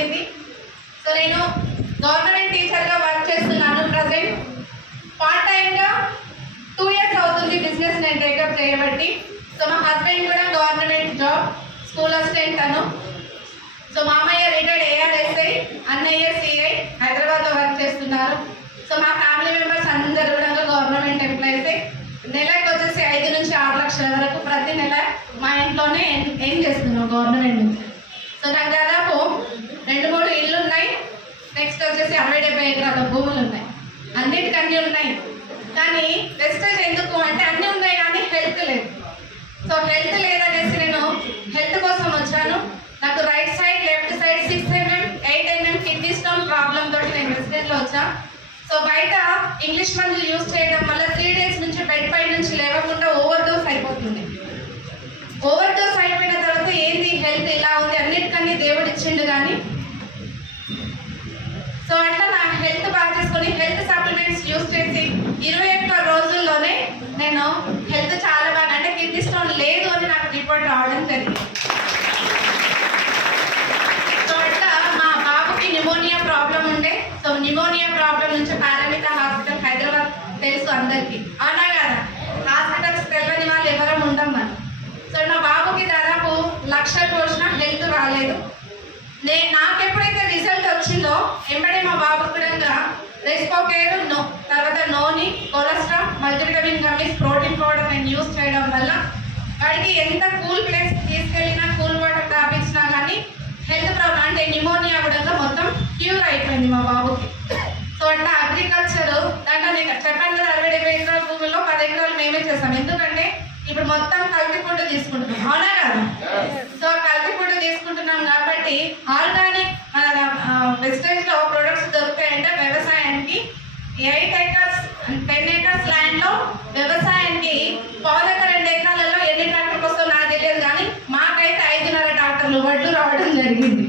జరిగింది. సో నేను గవర్నమెంట్ టీచర్గా వర్క్ చేస్తున్నాను. ప్రజెంట్ పార్ట్ టైమ్గా 2 years అవుతుంది బిజినెస్ నేను టేకప్ చేయబట్టి. సో మా హస్బెండ్ కూడా గవర్నమెంట్ జాబ్, స్కూల్ అసిస్టెంట్ అను. సో మామయ్య రిటైర్డ్ ARSI, అన్నయ్య CI హైదరాబాద్లో వర్క్ చేస్తున్నారు. సో మా ఫ్యామిలీ మెంబర్స్ అందరూ కూడా గవర్నమెంట్ ఎంప్లాయీసే. నెలకు వచ్చేసి 5 నుంచి 6 లక్షల వరకు ప్రతి నెల మా ఇంట్లోనే ఏం చేస్తున్నాం గవర్నమెంట్ నుంచి. సో నాకు దాదాపు 2-3 ఇళ్ళు ఉన్నాయి. నెక్స్ట్ వచ్చేసి 60-70 ఎకరాల భూములు ఉన్నాయి. అన్నిటికన్నీ ఉన్నాయి. కానీ వెస్టేజ్ ఎందుకు అంటే అన్నీ ఉన్నాయి కానీ హెల్త్ లేదు. సో హెల్త్ లేదనేసి నేను హెల్త్ కోసం వచ్చాను. నాకు right side, left side 6 mm, 8 mm kidney stone problem తోటి నేను వెస్టేజ్లో వచ్చాను. సో బయట ఇంగ్లీష్ మందులు యూజ్ చేయడం వల్ల 3 days నుంచి బెడ్ పై నుంచి లేవకుండా ఓవర్ డోస్ అయిపోతుంది. ఓవర్ డోస్ అయిపోయిన తర్వాత ఏంది హెల్త్ ఇలా ఉంది, అన్నిటికన్నీ దేవుడు ఇచ్చిండు. కానీ సో అట్లా నా హెల్త్ బాగా చేసుకొని హెల్త్ సప్లిమెంట్స్ యూజ్ చేసి 21 రోజుల్లోనే నేను హెల్త్ చాలా బాగా, అంటే కిడ్నీ స్టోన్ లేదు అని నాకు రిపోర్ట్ రావడం జరిగింది. సో అట్లా మా బాబుకి న్యూమోనియా ప్రాబ్లం ఉండే. సో న్యూమోనియా ప్రాబ్లం నుంచి పారామిత హాస్పిటల్ హైదరాబాద్ తెలుసు అందరికీ, అవునా కదా? హాస్పిటల్స్ తెలియని వాళ్ళు ఎవరూ ఉండం మనం. సో నా బాబుకి దాదాపు 1 లక్షలు పోసిన హెల్త్ రాలేదు. నాకు ఎప్పుడైతే రిజల్ట్ వచ్చిందో వెంబడే మా బాబు కూడా రెస్పోకేర్, తర్వాత noni, cholesterol, multivitamin gummies, protein powder నేను యూజ్ చేయడం వల్ల వాడికి ఎంత కూల్ ప్లేస్ తీసుకెళ్ళినా, కూల్ వాటర్ తాపించినా కానీ హెల్త్ ప్రాబ్లం అంటే న్యూమోనియా కూడా మొత్తం క్యూర్ అయిపోయింది మా బాబుకి. సో అట్లా అగ్రికల్చర్ దాంట్లో నేను చెప్పాను కదా 60-70 ఎకరాల భూముల్లో 10 ఎకరాలు మేమే చేస్తాం. ఎందుకంటే ఇప్పుడు మొత్తం కల్తీ ఫుడ్ తీసుకుంటున్నాం, అవునా కదా? సో కల్తీ ఫుడ్ తీసుకుంటున్నాం కాబట్టి ఆర్గానిక్ మన వెస్టేజ్లో ప్రొడక్ట్స్ దొరుకుతాయంటే వ్యవసాయానికి 8 acres 10 acres ల్యాండ్లో వ్యవసాయానికి 2 ఎకరాలలో ఎన్ని ట్రాక్టర్లు వస్తాయో నాకు తెలియదు. కానీ మాకైతే 5.5 ట్రాక్టర్లు వడ్లు రావడం జరిగింది.